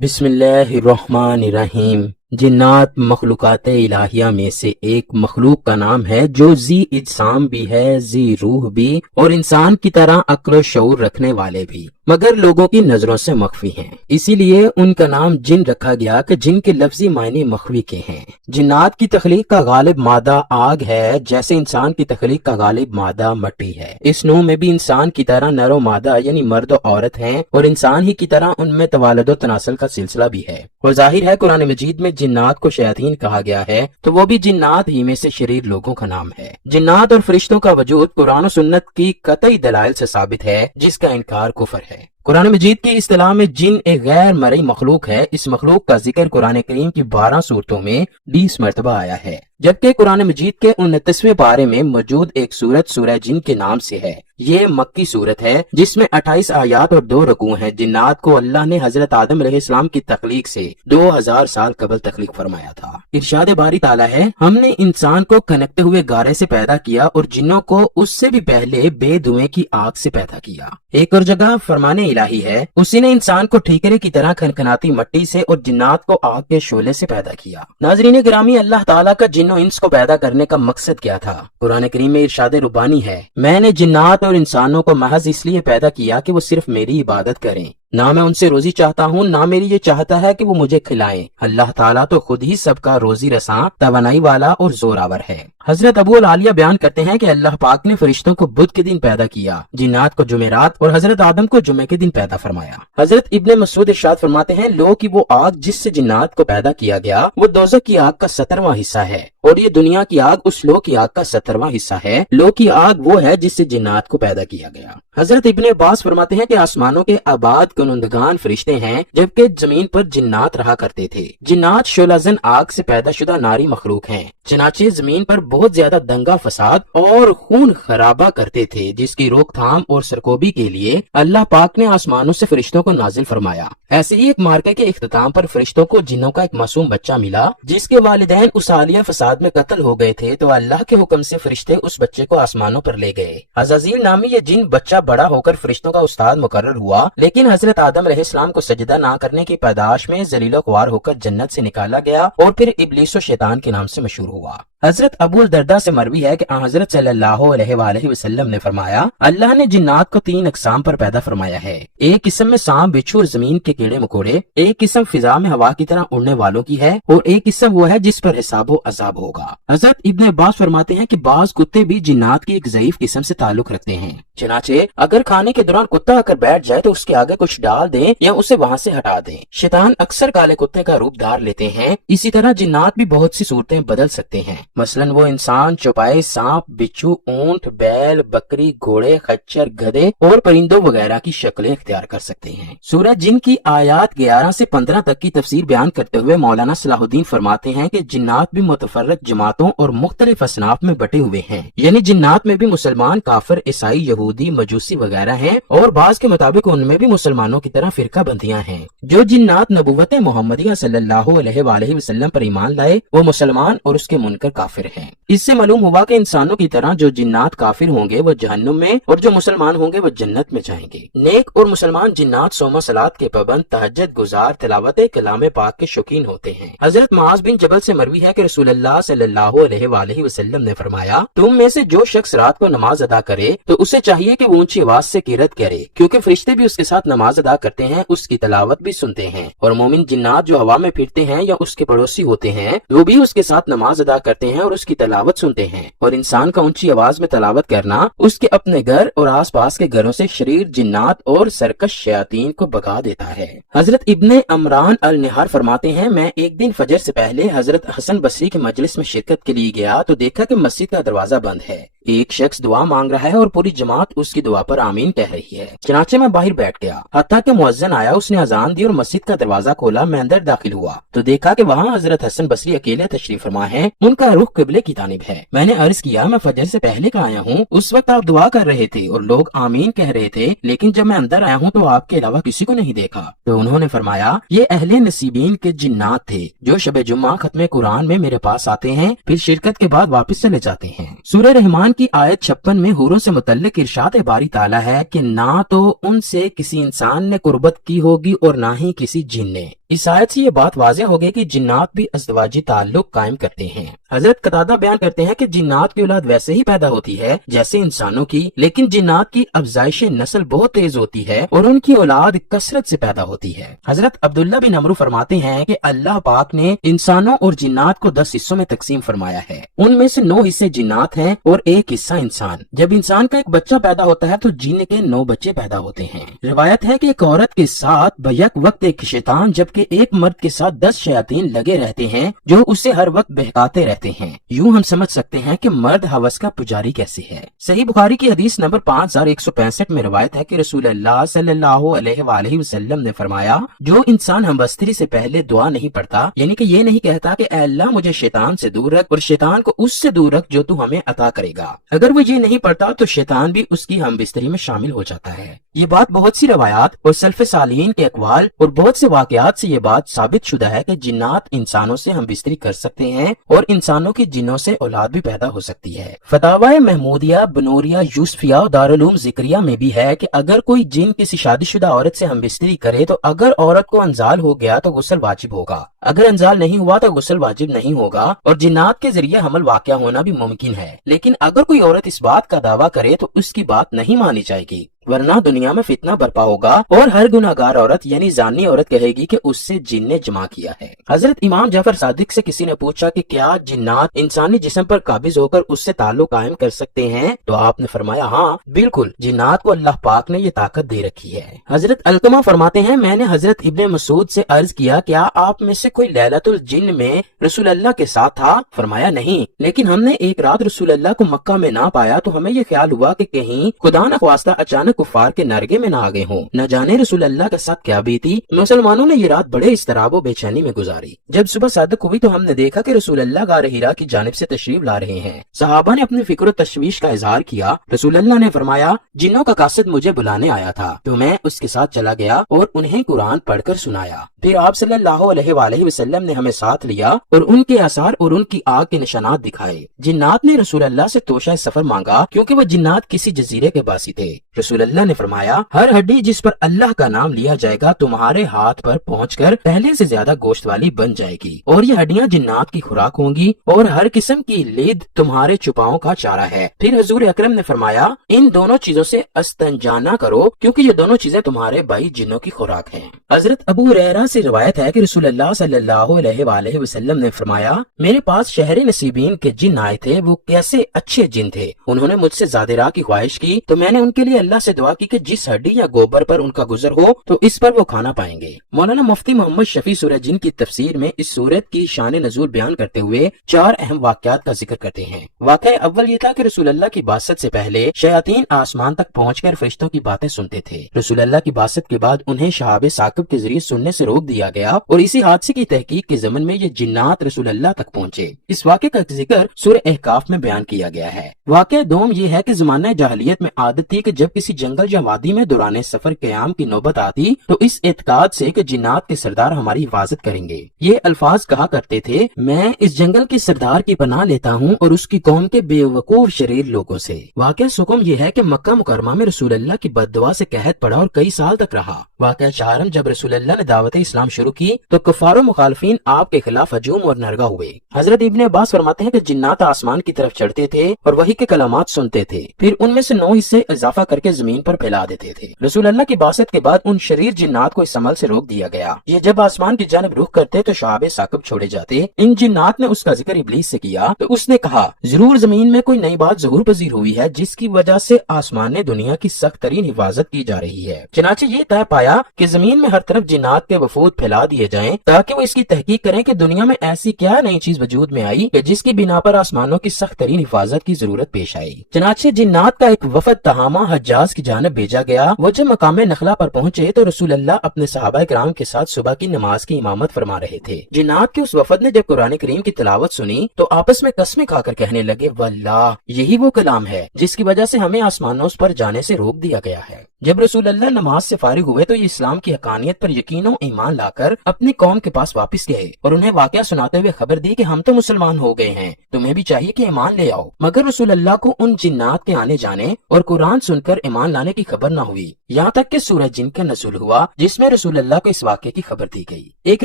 بسم اللہ الرحمن الرحیم۔ جنات مخلوقات الہیہ میں سے ایک مخلوق کا نام ہے جو ذی اجسام بھی ہے، ذی روح بھی، اور انسان کی طرح عقل و شعور رکھنے والے بھی، مگر لوگوں کی نظروں سے مخفی ہیں۔ اسی لیے ان کا نام جن رکھا گیا کہ جن کے لفظی معنی مخفی کے ہیں۔ جنات کی تخلیق کا غالب مادہ آگ ہے، جیسے انسان کی تخلیق کا غالب مادہ مٹی ہے۔ اس نوع میں بھی انسان کی طرح نر و مادہ یعنی مرد و عورت ہیں، اور انسان ہی کی طرح ان میں توالد و تناسل کا سلسلہ بھی ہے۔ اور ظاہر ہے قرآن مجید میں جنات کو شیاطین کہا گیا ہے، تو وہ بھی جنات ہی میں سے شریر لوگوں کا نام ہے۔ جنات اور فرشتوں کا وجود قرآن و سنت کی قطعی دلائل سے ثابت ہے، جس کا انکار کفر ہے۔ قرآن مجید کی اصطلاح میں جن ایک غیر مرئی مخلوق ہے۔ اس مخلوق کا ذکر قرآن کریم کی 12 سورتوں میں 20 مرتبہ آیا ہے، جبکہ قرآن مجید کے 29ویں پارے میں موجود ایک سورت سورہ جن کے نام سے ہے۔ یہ مکی سورت ہے جس میں 28 آیات اور 2 رکوع ہیں۔ جنات کو اللہ نے حضرت آدم علیہ السلام کی تخلیق سے 2000 سال قبل تخلیق فرمایا تھا۔ ارشاد باری تعالیٰ ہے، ہم نے انسان کو کھنکتے ہوئے گارے سے پیدا کیا اور جنوں کو اس سے بھی پہلے بے دھویں کی آگ سے پیدا کیا۔ ایک اور جگہ فرمان الہی ہے، اسی نے انسان کو ٹھیکرے کی طرح کھنکھناتی مٹی سے اور جنات کو آگ کے شعلے سے پیدا کیا۔ ناظرین گرامی، اللہ تعالیٰ کا جن و انس کو پیدا کرنے کا مقصد کیا تھا؟ قرآن کریم میں ارشاد ربانی ہے، میں نے جنات اور انسانوں کو محض اس لیے پیدا کیا کہ وہ صرف میری عبادت کریں، نہ میں ان سے روزی چاہتا ہوں، نہ میری یہ چاہتا ہے کہ وہ مجھے کھلائیں۔ اللہ تعالیٰ تو خود ہی سب کا روزی رساں، توانائی والا اور زوراور ہے۔ حضرت ابو العالیہ بیان کرتے ہیں کہ اللہ پاک نے فرشتوں کو بدھ کے دن پیدا کیا، جنات کو جمعرات اور حضرت آدم کو جمعے کے دن پیدا فرمایا۔ حضرت ابن مسعود ارشاد فرماتے ہیں، لو کی وہ آگ جس سے جنات کو پیدا کیا گیا وہ دوزخ کی آگ کا 17واں حصہ ہے، اور یہ دنیا کی آگ اس لو کی آگ کا 17واں حصہ ہے۔ لو کی آگ وہ ہے جس سے جنات کو پیدا کیا گیا۔ حضرت ابن عباس فرماتے ہیں کہ آسمانوں کے آباد کنندگان فرشتے ہیں، جبکہ زمین پر جنات رہا کرتے تھے۔ جنات شعلہ زن آگ سے پیدا شدہ ناری مخلوق ہیں، چنانچہ زمین پر بہت زیادہ دنگا فساد اور خون خرابہ کرتے تھے، جس کی روک تھام اور سرکوبی کے لیے اللہ پاک نے آسمانوں سے فرشتوں کو نازل فرمایا۔ ایسے ہی ایک مارکے کے اختتام پر فرشتوں کو جنوں کا ایک معصوم بچہ ملا، جس کے والدین اس عالیہ فساد میں قتل ہو گئے تھے، تو اللہ کے حکم سے فرشتے اس بچے کو آسمانوں پر لے گئے۔ عزازیل نامی یہ جن بچہ بڑا ہو کر فرشتوں کا استاد مقرر ہوا، لیکن حضرت آدم علیہ السلام کو سجدہ نہ کرنے کی پیدائش میں ذلیل و خوار ہو کر جنت سے نکالا گیا اور پھر ابلیس و شیطان کے نام سے مشہور ہوا۔ حضرت ابو الدرداء سے مروی ہے کہ حضرت صلی اللہ علیہ وآلہ وسلم نے فرمایا، اللہ نے جنات کو 3 اقسام پر پیدا فرمایا ہے۔ ایک قسم میں سانپ، بچھو اور زمین کے کیڑے مکوڑے، ایک قسم فضا میں ہوا کی طرح اڑنے والوں کی ہے، اور ایک قسم وہ ہے جس پر حساب و عذاب ہوگا۔ حضرت ابن عباس فرماتے ہیں کہ بعض کتے بھی جنات کی ایک ضعیف قسم سے تعلق رکھتے ہیں، چنانچہ اگر کھانے کے دوران کتا آ کر بیٹھ جائے تو اس کے آگے کچھ ڈال دیں یا اسے وہاں سے ہٹا دیں۔ شیطان اکثر کالے کتے کا روپ دھار لیتے ہیں۔ اسی طرح جنات بھی بہت سی صورتیں بدل سکتے ہیں، مثلاً وہ انسان، چوپائے، سانپ، بچھو، اونٹ، بیل، بکری، گھوڑے، خچر، گدھے اور پرندوں وغیرہ کی شکلیں اختیار کر سکتے ہیں۔ سورہ جن کی آیات 11 سے 15 تک کی تفسیر بیان کرتے ہوئے مولانا صلاح الدین فرماتے ہیں کہ جنات بھی متفرق جماعتوں اور مختلف اصناف میں بٹے ہوئے ہیں، یعنی جنات میں بھی مسلمان، کافر، عیسائی، یہودی، مجوسی وغیرہ ہیں، اور بعض کے مطابق ان میں بھی مسلمانوں کی طرح فرقہ بندیاں ہیں۔ جو جنات نبوت محمدیہ صلی اللہ علیہ وآلہ وسلم پر ایمان لائے وہ مسلمان اور اس کے منکر کافر ہیں۔ اس سے معلوم ہوا کہ انسانوں کی طرح جو جنات کافر ہوں گے وہ جہنم میں، اور جو مسلمان ہوں گے وہ جنت میں جائیں گے۔ نیک اور مسلمان جنات صوم و صلات کے پابند، تہجد گزار، تلاوت کلام پاک کے شوقین ہوتے ہیں۔ حضرت معاذ بن جبل سے مروی ہے کہ رسول اللہ صلی اللہ علیہ وآلہ وسلم نے فرمایا، تم میں سے جو شخص رات کو نماز ادا کرے تو اسے چاہیے کہ وہ اونچی آواز سے قرات کرے، کیونکہ فرشتے بھی اس کے ساتھ نماز ادا کرتے ہیں، اس کی تلاوت بھی سنتے ہیں، اور مومن جنات جو ہوا میں پھرتے ہیں یا اس کے پڑوسی ہوتے ہیں وہ بھی اس کے ساتھ نماز ادا کرتے ہیں اور اس کی تلاوت سنتے ہیں۔ اور انسان کا اونچی آواز میں تلاوت کرنا اس کے اپنے گھر اور آس پاس کے گھروں سے شریر جنات اور سرکش شیاطین کو بھگا دیتا ہے۔ حضرت ابن عمران النہار فرماتے ہیں، میں ایک دن فجر سے پہلے حضرت حسن بصری کے مجلس میں شرکت کے لیے گیا تو دیکھا کہ مسجد کا دروازہ بند ہے، ایک شخص دعا مانگ رہا ہے اور پوری جماعت اس کی دعا پر آمین کہہ رہی ہے۔ چنانچہ میں باہر بیٹھ گیا، حتیٰ کہ مؤذن آیا، اس نے اذان دی اور مسجد کا دروازہ کھولا۔ میں اندر داخل ہوا تو دیکھا کہ وہاں حضرت حسن بصری اکیلے تشریف فرما ہیں، ان کا رخ قبلے کی جانب ہے۔ میں نے عرض کیا، میں فجر سے پہلے کا آیا ہوں، اس وقت آپ دعا کر رہے تھے اور لوگ آمین کہہ رہے تھے، لیکن جب میں اندر آیا ہوں تو آپ کے علاوہ کسی کو نہیں دیکھا۔ تو انہوں نے فرمایا، یہ اہل نصیبین کے جنات تھے جو شب جمعہ ختم قرآن میں میرے پاس آتے ہیں، پھر شرکت کے بعد واپس چلے جاتے ہیں۔ سورہ رحمان کی آیت 56 میں حوروں سے متعلق ارشاد باری تعالیٰ ہے کہ نہ تو ان سے کسی انسان نے قربت کی ہوگی اور نہ ہی کسی جن نے، اس آیت سے یہ بات واضح ہو گئی کہ جنات بھی ازدواجی تعلق قائم کرتے ہیں۔ حضرت قتادہ بیان کرتے ہیں کہ جنات کی اولاد ویسے ہی پیدا ہوتی ہے جیسے انسانوں کی، لیکن جنات کی افزائش نسل بہت تیز ہوتی ہے اور ان کی اولاد کثرت سے پیدا ہوتی ہے۔ حضرت عبداللہ بن عمرو فرماتے ہیں کہ اللہ پاک نے انسانوں اور جنات کو 10 حصوں میں تقسیم فرمایا ہے، ان میں سے 9 حصے جنات ہیں اور 1 حصہ انسان۔ جب انسان کا ایک بچہ پیدا ہوتا ہے تو جن کے 9 بچے پیدا ہوتے ہیں۔ روایت ہے کہ ایک عورت کے ساتھ بیک وقت ایک شیطان جبکہ ایک مرد کے ساتھ 10 شیاطین لگے رہتے ہیں جو اسے ہر وقت بہکاتے رہتے ہیں۔ یوں ہم سمجھ سکتے ہیں کہ مرد ہوس کا پجاری کیسے ہے۔ صحیح بخاری کی حدیث نمبر 5165 میں روایت ہے کہ رسول اللہ صلی اللہ علیہ وآلہ وسلم نے فرمایا، جو انسان ہم بستری سے پہلے دعا نہیں پڑھتا، یعنی کہ یہ نہیں کہتا کہ اے اللہ مجھے شیطان سے دور رکھ اور شیطان کو اس سے دور رکھ جو تو ہمیں عطا کرے گا، اگر وہ یہ نہیں پڑھتا تو شیطان بھی اس کی ہم بستری میں شامل ہو جاتا ہے۔ یہ بات بہت سی روایات اور سلف صالحین کے اقوال اور بہت سے واقعات سے یہ بات ثابت شدہ ہے کہ جنات انسانوں سے ہم بستری کر سکتے ہیں اور انسانوں کی جنوں سے اولاد بھی پیدا ہو سکتی ہے۔ فتاوی محمودیہ بنوریہ یوسفیہ دارالعلوم ذکریہ میں بھی ہے کہ اگر کوئی جن کسی شادی شدہ عورت سے ہم بستری کرے تو اگر عورت کو انزال ہو گیا تو غسل واجب ہوگا، اگر انزال نہیں ہوا تو غسل واجب نہیں ہوگا، اور جنات کے ذریعے حمل واقع ہونا بھی ممکن ہے۔ لیکن اگر کوئی عورت اس بات کا دعویٰ کرے تو اس کی بات نہیں مانی جائے گی، ورنہ دنیا میں فتنہ برپا ہوگا اور ہر گناہگار عورت یعنی زانی عورت کہے گی کہ اس سے جن نے جمع کیا ہے۔ حضرت امام جعفر صادق سے کسی نے پوچھا کہ کیا جنات انسانی جسم پر قابض ہو کر اس سے تعلق قائم کر سکتے ہیں؟ تو آپ نے فرمایا ہاں بالکل، جنات کو اللہ پاک نے یہ طاقت دے رکھی ہے۔ حضرت علقمہ فرماتے ہیں میں نے حضرت ابن مسعود سے عرض کیا کیا آپ میں سے کوئی لیلۃ الجن میں رسول اللہ کے ساتھ تھا؟ فرمایا نہیں، لیکن ہم نے ایک رات رسول اللہ کو مکہ میں نہ پایا تو ہمیں یہ خیال ہوا کہ کہیں خدا نخواستہ اچانک کفار کے نرگے میں نہ آ گئے ہوں، نہ جانے رسول اللہ کے ساتھ کیا بیتی۔ مسلمانوں نے یہ رات بڑے اضطراب و بے چینی میں گزاری۔ جب صبح صادق ہوئی تو ہم نے دیکھا کہ رسول اللہ غار حرا کی جانب سے تشریف لا رہے ہیں۔ صحابہ نے اپنی فکر و تشویش کا اظہار کیا۔ رسول اللہ نے فرمایا جنوں کا قاصد مجھے بلانے آیا تھا تو میں اس کے ساتھ چلا گیا اور انہیں قرآن پڑھ کر سنایا۔ پھر آپ صلی اللہ علیہ وآلہ وسلم نے ہمیں ساتھ لیا اور ان کے آثار اور ان کی آگ کے نشانات دکھائے۔ جنات نے رسول اللہ سے توشہ سفر مانگا کیونکہ وہ جنات کسی جزیرے کے باسی تھے۔ رسول اللہ نے فرمایا ہر ہڈی جس پر اللہ کا نام لیا جائے گا تمہارے ہاتھ پر پہنچ کر پہلے سے زیادہ گوشت والی بن جائے گی، اور یہ ہڈیاں جنات کی خوراک ہوں گی، اور ہر قسم کی لید تمہارے چھپاؤں کا چارہ ہے۔ پھر حضور اکرم نے فرمایا ان دونوں چیزوں سے استنجا نہ کرو کیونکہ یہ دونوں چیزیں تمہارے بھائی جنوں کی خوراک ہیں۔ حضرت ابو ہریرہ سے روایت ہے کہ رسول اللہ صلی اللہ علیہ وآلہ وسلم نے فرمایا میرے پاس شہر نصیبین کے جن آئے تھے، وہ کیسے اچھے جن تھے، انہوں نے مجھ سے زادراء کی خواہش کی تو میں نے ان کے لیے اللہ سے دعا کی کہ جس ہڈی یا گوبر پر ان کا گزر ہو تو اس پر وہ کھانا پائیں گے۔ مولانا مفتی محمد شفیع سورہ جن کی تفسیر میں اس سورت کی شان نزول بیان کرتے ہوئے 4 اہم واقعات کا ذکر کرتے ہیں۔ واقعہ اول یہ تھا کہ رسول اللہ کی بعثت سے پہلے شیاطین آسمان تک پہنچ کر فرشتوں کی باتیں سنتے تھے۔ رسول اللہ کی بعثت کے بعد انہیں شہاب ثاقب کے ذریعے سننے سے روک دیا گیا اور اسی حادثے کی تحقیق کے ضمن میں یہ جنات رسول اللہ تک پہنچے۔ اس واقعے کا ذکر سورہ احقاف میں بیان کیا گیا ہے۔ واقعہ دوم یہ ہے کہ زمانہ جاہلیت میں عادت تھی کہ جب کسی جنگل یا وادی میں دوران سفر قیام کی نوبت آتی تو اس اعتقاد سے کہ جنات کے سردار ہماری حفاظت کریں گے، یہ الفاظ کہا کرتے تھے میں اس جنگل کے سردار کی پناہ لیتا ہوں اور اس کی قوم کے بے وقوف شریر لوگوں سے۔ واقعہ سکم یہ ہے کہ مکہ مکرمہ میں رسول اللہ کی بد دعا سے قحط پڑا اور کئی سال تک رہا۔ واقعہ چہارم جب رسول اللہ نے دعوت اسلام شروع کی تو کفار و مخالفین آپ کے خلاف ہجوم اور نرگا ہوئے۔ حضرت ابن عباس فرماتے ہیں کہ جنات آسمان کی طرف چڑھتے تھے اور وحی کے کلامات سنتے تھے، پھر ان میں سے 9 حصے اضافہ کر کے زمین پر پھیلا دیتے تھے۔ رسول اللہ کی بعثت کے بعد ان شریر جنات کو اس عمل سے روک دیا گیا۔ یہ جب آسمان کی جانب رخ کرتے تو شہاب ثاقب چھوڑے جاتے۔ ان جنات نے اس کا ذکر ابلیس سے کیا تو اس نے کہا ضرور زمین میں کوئی نئی بات ظہور پذیر ہوئی ہے جس کی وجہ سے آسمان نے دنیا کی سخت ترین حفاظت کی جا رہی ہے۔ چنانچہ یہ طے پایا کہ زمین میں ہر طرف جنات کے وفود پھیلا دیے جائیں تاکہ وہ اس کی تحقیق کریں کہ دنیا میں ایسی کیا نئی چیز وجود میں آئی کہ جس کی بنا پر آسمانوں کی سخت ترین حفاظت کی ضرورت پیش آئی۔ چنانچہ جنات کا ایک وفد تہامہ حجاز کی جانب بھیجا گیا۔ وہ جب مقام نخلا پر پہنچے تو رسول اللہ اپنے صحابہ کرام کے ساتھ صبح کی نماز کی امامت فرما رہے تھے۔ جنات کے اس وفد نے جب قرآن کریم کی تلاوت سنی تو آپس میں قسمیں کھا کر کہنے لگے واللہ یہی وہ کلام ہے جس کی وجہ سے ہمیں آسمانوں پر جانے سے روک دیا گیا ہے۔ جب رسول اللہ نماز سے فارغ ہوئے تو یہ اسلام کی حقانیت پر یقین و ایمان لا کر اپنی قوم کے پاس واپس گئے اور انہیں واقعہ سناتے ہوئے خبر دی کہ ہم تو مسلمان ہو گئے ہیں، تمہیں بھی چاہیے کہ ایمان لے آؤ۔ مگر رسول اللہ کو ان جنات کے آنے جانے اور قرآن سن کر ایمان لانے کی خبر نہ ہوئی، یہاں تک کہ سورہ جن کا نزول ہوا جس میں رسول اللہ کو اس واقعے کی خبر دی گئی۔ ایک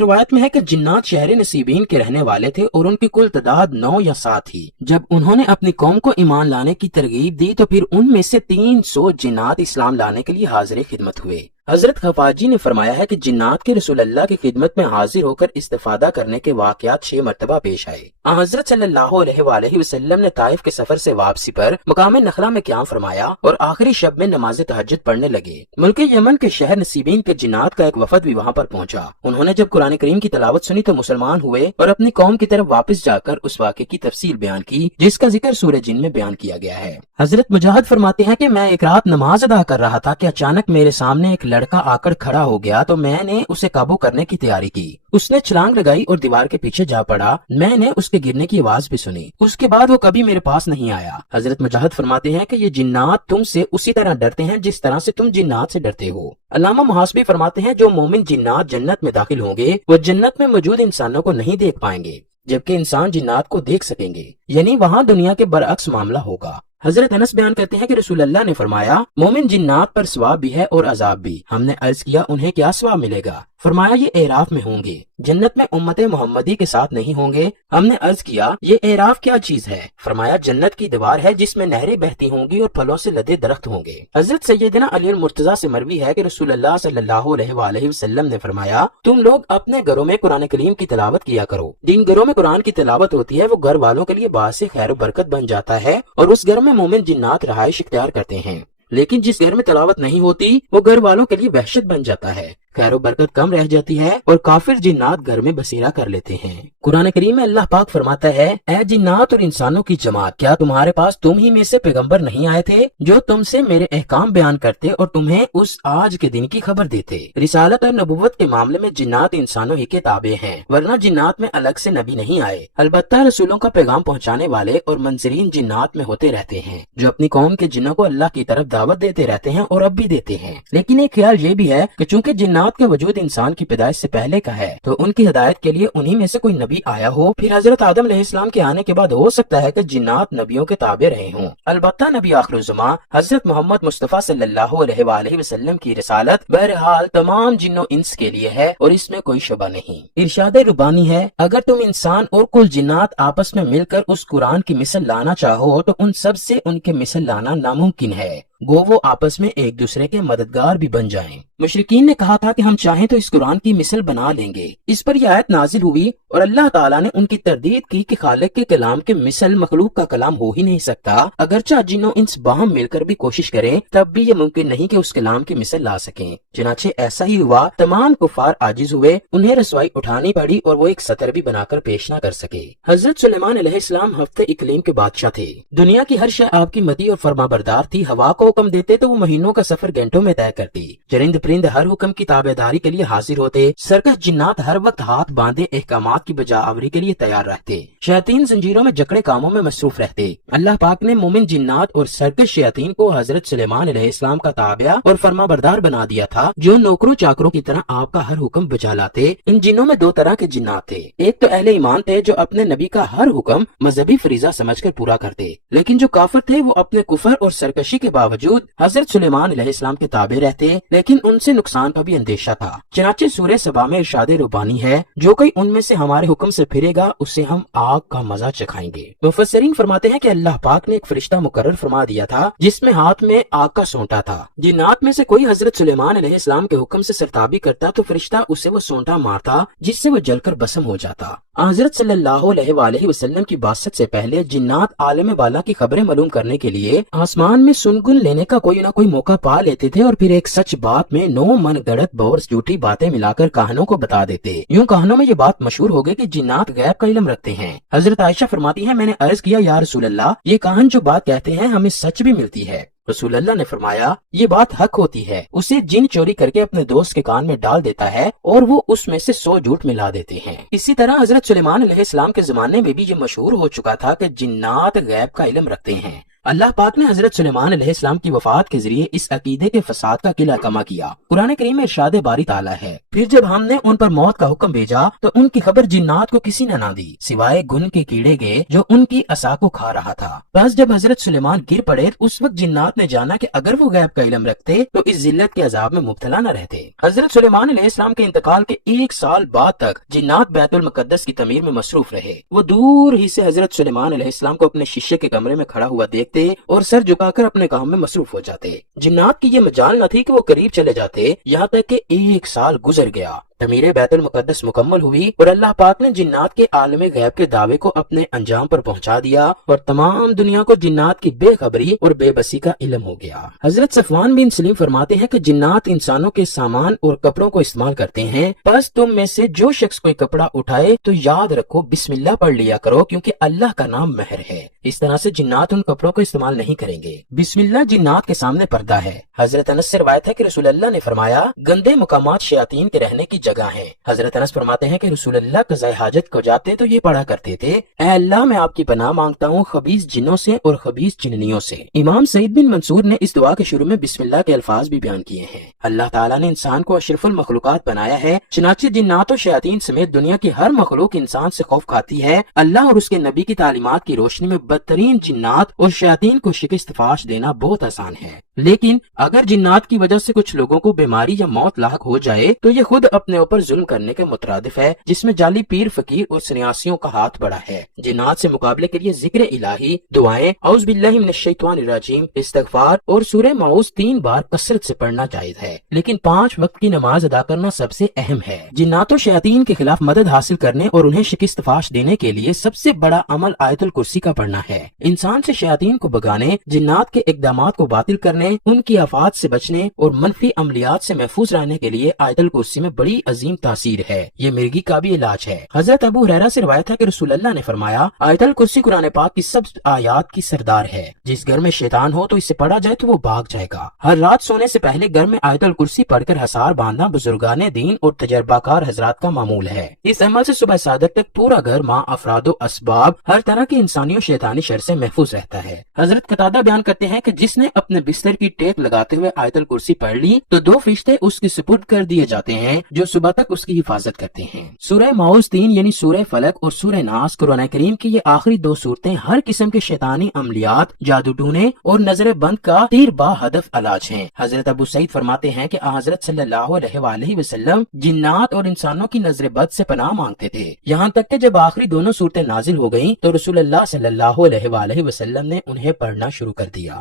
روایت میں ہے کہ جنات شہر نصیبین کے رہنے والے تھے اور ان کی کل تعداد 9 یا 7 تھی۔ جب انہوں نے اپنی قوم کو ایمان لانے کی ترغیب دی تو پھر ان میں سے 300 جنات اسلام لانے کے لیے حاضر خدمت ہوئے۔ حضرت خفاجی نے فرمایا ہے کہ جنات کے رسول اللہ کی خدمت میں حاضر ہو کر استفادہ کرنے کے واقعات 6 مرتبہ پیش آئے۔ حضرت صلی اللہ علیہ وآلہ وسلم نے طائف کے سفر سے واپسی پر مقام نخلا میں قیام فرمایا اور آخری شب میں نماز تہجد پڑھنے لگے۔ ملک یمن کے شہر نصیبین کے جنات کا ایک وفد بھی وہاں پر پہنچا۔ انہوں نے جب قرآن کریم کی تلاوت سنی تو مسلمان ہوئے اور اپنی قوم کی طرف واپس جا کر اس واقعے کی تفصیل بیان کی جس کا ذکر سورہ جن میں بیان کیا گیا ہے۔ حضرت مجاہد فرماتے ہیں کہ میں ایک رات نماز ادا کر رہا تھا کہ اچانک میرے سامنے ایک لڑکا آ کر کھڑا ہو گیا تو میں نے اسے قابو کرنے کی تیاری کی۔ اس نے چھلانگ لگائی اور دیوار کے پیچھے جا پڑا۔ میں نے اس کے گرنے کی آواز بھی سنی۔ اس کے بعد وہ کبھی میرے پاس نہیں آیا۔ حضرت مجاہد فرماتے ہیں کہ یہ جنات تم سے اسی طرح ڈرتے ہیں جس طرح سے تم جنات سے ڈرتے ہو۔ علامہ محاسبی فرماتے ہیں جو مومن جنات جنت میں داخل ہوں گے وہ جنت میں موجود انسانوں کو نہیں دیکھ پائیں گے جبکہ انسان جنات کو دیکھ سکیں گے، یعنی وہاں دنیا کے برعکس معاملہ ہوگا۔ حضرت انس بیان کرتے ہیں کہ رسول اللہ نے فرمایا مومن جنات پر ثواب بھی ہے اور عذاب بھی۔ ہم نے عرض کیا انہیں کیا ثواب ملے گا؟ فرمایا یہ اعراف میں ہوں گے، جنت میں امت محمدی کے ساتھ نہیں ہوں گے۔ ہم نے عرض کیا یہ اعراف کیا چیز ہے؟ فرمایا جنت کی دیوار ہے جس میں نہریں بہتی ہوں گی اور پھلوں سے لدے درخت ہوں گے۔ حضرت سیدنا علی المرتضیٰ سے مروی ہے کہ رسول اللہ صلی اللہ علیہ وآلہ وسلم نے فرمایا تم لوگ اپنے گھروں میں قرآن کریم کی تلاوت کیا کرو۔ جن گھروں میں قرآن کی تلاوت ہوتی ہے وہ گھر والوں کے لیے باعث خیر و برکت بن جاتا ہے اور اس گھر میں مومن جنات رہائش اختیار کرتے ہیں، لیکن جس گھر میں تلاوت نہیں ہوتی وہ گھر والوں کے لیے وحشت بن جاتا ہے، خیر و برکت کم رہ جاتی ہے اور کافر جنات گھر میں بسیرا کر لیتے ہیں۔ قرآن کریم میں اللہ پاک فرماتا ہے اے جنات اور انسانوں کی جماعت، کیا تمہارے پاس تم ہی میں سے پیغمبر نہیں آئے تھے جو تم سے میرے احکام بیان کرتے اور تمہیں اس آج کے دن کی خبر دیتے؟ رسالت اور نبوت کے معاملے میں جنات انسانوں ہی کے تابع ہیں، ورنہ جنات میں الگ سے نبی نہیں آئے۔ البتہ رسولوں کا پیغام پہنچانے والے اور منظرین جنات میں ہوتے رہتے ہیں جو اپنی قوم کے جنوں کو اللہ کی طرف دعوت دیتے رہتے ہیں اور اب بھی دیتے ہیں۔ لیکن ایک خیال یہ بھی ہے کہ چونکہ جنات کا وجود انسان کی پیدائش سے پہلے کا ہے تو ان کی ہدایت کے لیے انہی میں سے کوئی نبی آیا ہو، پھر حضرت آدم علیہ السلام کے آنے کے بعد ہو سکتا ہے کہ جنات نبیوں کے تابع رہے ہوں۔ البتہ نبی آخر الزماں حضرت محمد مصطفیٰ صلی اللہ علیہ وآلہ وسلم کی رسالت بہرحال تمام جن و انس کے لیے ہے اور اس میں کوئی شبہ نہیں۔ ارشاد ربانی ہے اگر تم انسان اور کل جنات آپس میں مل کر اس قرآن کی مثل لانا چاہو تو ان سب سے ان کے مثل لانا ناممکن ہے، گو وہ آپس میں ایک دوسرے کے مددگار بھی بن جائیں۔ مشرکین نے کہا تھا کہ ہم چاہیں تو اس قرآن کی مثل بنا لیں گے۔ اس پر یہ آیت نازل ہوئی اور اللہ تعالیٰ نے ان کی تردید کی کہ خالق کے کلام کے مثل مخلوق کا کلام ہو ہی نہیں سکتا، اگرچہ جنوں انس باہم مل کر بھی کوشش کریں تب بھی یہ ممکن نہیں کہ اس کلام کی مثل لا سکیں۔ چنانچہ ایسا ہی ہوا، تمام کفار عاجز ہوئے، انہیں رسوائی اٹھانی پڑی اور وہ ایک سطر بھی بنا کر پیش نہ کر سکے۔ حضرت سلیمان علیہ السلام ہفتے اقلیم کے بادشاہ تھے، دنیا کی ہر شے آپ کی متی اور فرما بردار تھی۔ ہوا کو حکم دیتے تو وہ مہینوں کا سفر گھنٹوں میں طے کرتی، چرند پرند ہر حکم کی تابعداری کے لیے حاضر ہوتے، سرکش جنات ہر وقت ہاتھ باندھے احکامات کی بجا آوری کے لیے تیار رہتے، شیاطین زنجیروں میں جکڑے کاموں میں مصروف رہتے۔ اللہ پاک نے مومن جنات اور سرکش شیاطین کو حضرت سلیمان علیہ السلام کا تابع اور فرما بردار بنا دیا تھا جو نوکروں چاکروں کی طرح آپ کا ہر حکم بجا لاتے۔ ان جنوں میں 2 طرح کے جنات تھے، ایک تو اہل ایمان تھے جو اپنے نبی کا ہر حکم مذہبی فریضہ سمجھ کر پورا کرتے، لیکن جو کافر تھے وہ اپنے کفر اور سرکشی کے باوجود حضرت سلیمان علیہ السلام کے تابع رہتے، لیکن ان سے نقصان کا بھی اندیشہ تھا۔ چنانچہ سورہ سبا میں ارشاد ربانی ہے جو کوئی ان میں سے ہمارے حکم سے پھرے گا اسے ہم آگ کا مزہ چکھائیں گے۔ مفسرین فرماتے ہیں کہ اللہ پاک نے ایک فرشتہ مقرر فرما دیا تھا جس میں ہاتھ میں آگ کا سونٹا تھا۔ جنات میں سے کوئی حضرت سلیمان علیہ السلام کے حکم سے سرتابی کرتا تو فرشتہ اسے وہ سونٹا مارتا جس سے وہ جل کر بسم ہو جاتا۔ حضرت صلی اللہ علیہ وآلہ وسلم کی بعثت سے پہلے جنات عالم بالا کی خبریں معلوم کرنے کے لیے آسمان میں سنگن لینے کا کوئی نہ کوئی موقع پا لیتے تھے اور پھر ایک سچ بات میں 9 من گڑت بور جھوٹی باتیں ملا کر کہانوں کو بتا دیتے۔ یوں کہانوں میں یہ بات مشہور ہو گئی کہ جنات غیب کا علم رکھتے ہیں۔ حضرت عائشہ فرماتی ہیں میں نے عرض کیا یا رسول اللہ یہ کہان جو بات کہتے ہیں ہمیں سچ بھی ملتی ہے؟ رسول اللہ نے فرمایا یہ بات حق ہوتی ہے، اسے جن چوری کر کے اپنے دوست کے کان میں ڈال دیتا ہے اور وہ اس میں سے 100 جھوٹ ملا دیتے ہیں۔ اسی طرح حضرت سلیمان علیہ السلام کے زمانے میں بھی یہ مشہور ہو چکا تھا کہ جنات غیب کا علم رکھتے ہیں۔ اللہ پاک نے حضرت سلیمان علیہ السلام کی وفات کے ذریعے اس عقیدے کے فساد کا قلعہ کما کیا۔ قرآن کریم میں ارشاد باری تعالیٰ ہے، پھر جب ہم نے ان پر موت کا حکم بھیجا تو ان کی خبر جنات کو کسی نے نہ دی سوائے گن کے کیڑے کے جو ان کی عصا کو کھا رہا تھا۔ بس جب حضرت سلیمان گر پڑے اس وقت جنات نے جانا کہ اگر وہ غیب کا علم رکھتے تو اس ذلت کے عذاب میں مبتلا نہ رہتے۔ حضرت سلیمان علیہ السلام کے انتقال کے 1 سال بعد تک جنات بیت المقدس کی تعمیر میں مصروف رہے۔ وہ دور ہی سے حضرت سلیمان علیہ السلام کو اپنے شیشے کے کمرے میں کھڑا ہوا دیکھتے اور سر جھکا کر اپنے کام میں مصروف ہو جاتے۔ جنات کی یہ مجال نہ تھی کہ وہ قریب چلے جاتے، یہاں تک کہ 1 سال گزر گیا۔ تعمیر بیت المقدس مکمل ہوئی اور اللہ پاک نے جنات کے عالم غیب کے دعوے کو اپنے انجام پر پہنچا دیا اور تمام دنیا کو جنات کی بے خبری اور بے بسی کا علم ہو گیا۔ حضرت صفوان بن سلیم فرماتے ہیں کہ جنات انسانوں کے سامان اور کپڑوں کو استعمال کرتے ہیں، بس تم میں سے جو شخص کوئی کپڑا اٹھائے تو یاد رکھو بسم اللہ پڑھ لیا کرو کیونکہ اللہ کا نام مہر ہے۔ اس طرح سے جنات ان کپڑوں کو استعمال نہیں کریں گے۔ بسم اللہ جنات کے سامنے پردہ ہے۔ حضرت انس سے روایت ہے کہ رسول اللہ نے فرمایا گندے مقامات شیاطین کے رہنے کی جگہ ہیں۔ حضرت انس فرماتے ہیں کہ رسول اللہ قضاء حاجت کو جاتے تو یہ پڑھا کرتے تھے، اے اللہ میں آپ کی پناہ مانگتا ہوں خبیث جنوں سے اور خبیث جننیوں سے۔ امام سعید بن منصور نے اس دعا کے شروع میں بسم اللہ کے الفاظ بھی بیان کیے ہیں۔ اللہ تعالیٰ نے انسان کو اشرف المخلوقات بنایا ہے، چنانچہ جنات و شیاطین سمیت دنیا کی ہر مخلوق انسان سے خوف کھاتی ہے۔ اللہ اور اس کے نبی کی تعلیمات کی روشنی میں بدترین جنات اور شیاطین کو شکست فاش دینا بہت آسان ہے، لیکن اگر جنات کی وجہ سے کچھ لوگوں کو بیماری یا موت لاحق ہو جائے تو یہ خود اپنے اوپر ظلم کرنے کے مترادف ہے، جس میں جعلی پیر فقیر اور سنیاسیوں کا ہاتھ بڑا ہے۔ جنات سے مقابلے کے لیے ذکر الہی، دعائیں، اعوذ باللہ من الشیطان الرجیم، استغفار اور سورہ ماؤز 3 بار کثرت سے پڑھنا جائز ہے، لیکن 5 وقت کی نماز ادا کرنا سب سے اہم ہے۔ جنات و شیاطین کے خلاف مدد حاصل کرنے اور انہیں شکست فاش دینے کے لیے سب سے بڑا عمل آیت الکرسی کا پڑھنا ہے۔ انسان سے شیاطین کو بھگانے، جنات کے اقدامات کو باطل کرنے، ان کی آفات سے بچنے اور منفی عملیات سے محفوظ رہنے کے لیے آیت الکرسی میں بڑی عظیم تاثیر ہے۔ یہ مرگی کا بھی علاج ہے۔ حضرت ابو ہریرہ سے روایت ہے کہ رسول اللہ نے فرمایا آیت الکرسی قرآن پاک کی سب آیات کی سردار ہے، جس گھر میں شیطان ہو تو اسے پڑھا جائے تو وہ بھاگ جائے گا۔ ہر رات سونے سے پہلے گھر میں آیت الکرسی پڑھ کر حصار باندھنا بزرگان دین اور تجربہ کار حضرات کا معمول ہے۔ اس عمل سے صبح صادق تک پورا گھر ماں افراد و اسباب ہر طرح کی انسانی و شیطانی شر سے محفوظ رہتا ہے۔ حضرت قتادہ بیان کرتے ہیں کہ جس نے اپنے بستر کی ٹیک لگاتے ہوئے آیت الکرسی پڑھ لی تو 2 فرشتے اس کے سپرد کر دیے جاتے ہیں جو صبح تک اس کی حفاظت کرتے ہیں۔ سورہ ماؤز 3 یعنی سورہ فلق اور سورہ ناس قرآن کریم کی یہ آخری 2 صورتیں ہر قسم کے شیطانی عملیات، جادو ٹونے اور نظر بند کا تیر با ہدف علاج ہیں۔ حضرت ابو سعید فرماتے ہیں کہ حضرت صلی اللہ علیہ وآلہ وسلم جنات اور انسانوں کی نظر بد سے پناہ مانگتے تھے، یہاں تک کہ جب آخری دونوں صورتیں نازل ہو گئیں تو رسول اللہ صلی اللہ علیہ وآلہ وسلم نے انہیں پڑھنا شروع کر دیا۔